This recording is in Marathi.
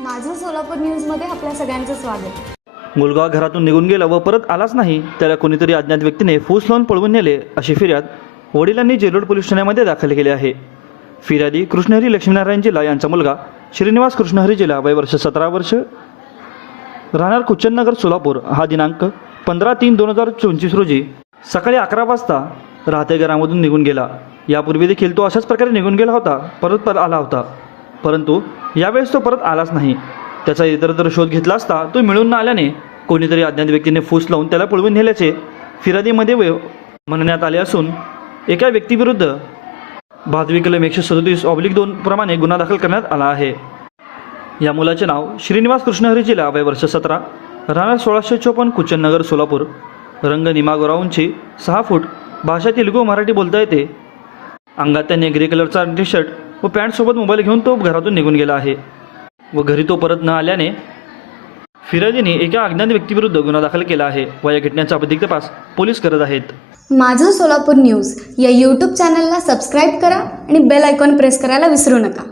माझं सोलापूर न्यूजमध्ये आपल्या सगळ्यांचं स्वागत. मुलगा घरातून निघून गेला व परत आलाच नाही त्याला कोणीतरी अज्ञात व्यक्तीने फूस लावून पळवून नेले अशी फिर्याद वडिलांनी जेलोड पोलीस ठाण्यामध्ये दाखल केली आहे. फिर्यादी कृष्णहरी लक्ष्मीनारायण जिल्हा यांचा मुलगा श्रीनिवास कृष्णहरी जिल्हा वय वर्ष सतरा वर्ष. राहणार कुचननगर सोलापूर. हा दिनांक पंधरा तीन दोन हजार चोवीस रोजी सकाळी अकरा वाजता राहते घरामधून निघून गेला. यापूर्वी देखील तो अशाच प्रकारे निघून गेला होता परत परत आला होता. परंतु यावेळेस तो परत आलाच नाही. त्याचा इतरत्र शोध घेतला असता तो मिळून न आल्याने कोणीतरी अज्ञात व्यक्तीने फूस लावून त्याला पळवून नेल्याचे फिर्यादीमध्ये वे- म्हणण्यात आले असून एका व्यक्तीविरुद्ध भादवी कलम एकशे सदोतीस ऑब्लिक दोन प्रमाणे गुन्हा दाखल करण्यात आला आहे. या मुलाचे नाव श्रीनिवास कृष्णहरी जिल्हा वय वर्ष सतरा राहणार सोळाशे चोपन्न कुचननगर सोलापूर. रंग निमागोराऊंची सहा फूट भाषा तेलुगू मराठी बोलता येते. अंगात त्याने ग्रे कलरचा टी शर्ट व पॅन्टसोबत मोबाईल घेऊन तो घरातून निघून गेला आहे. व घरी तो परत न आल्याने फिर्यादीने एका अज्ञात व्यक्तीविरुद्ध गुन्हा दाखल केला आहे व या घटनेचा अधिक तपास पोलीस करत आहेत. माझं सोलापूर न्यूज या यूट्यूब चॅनलला सबस्क्राईब करा आणि बेल आयकॉन प्रेस करायला विसरू नका.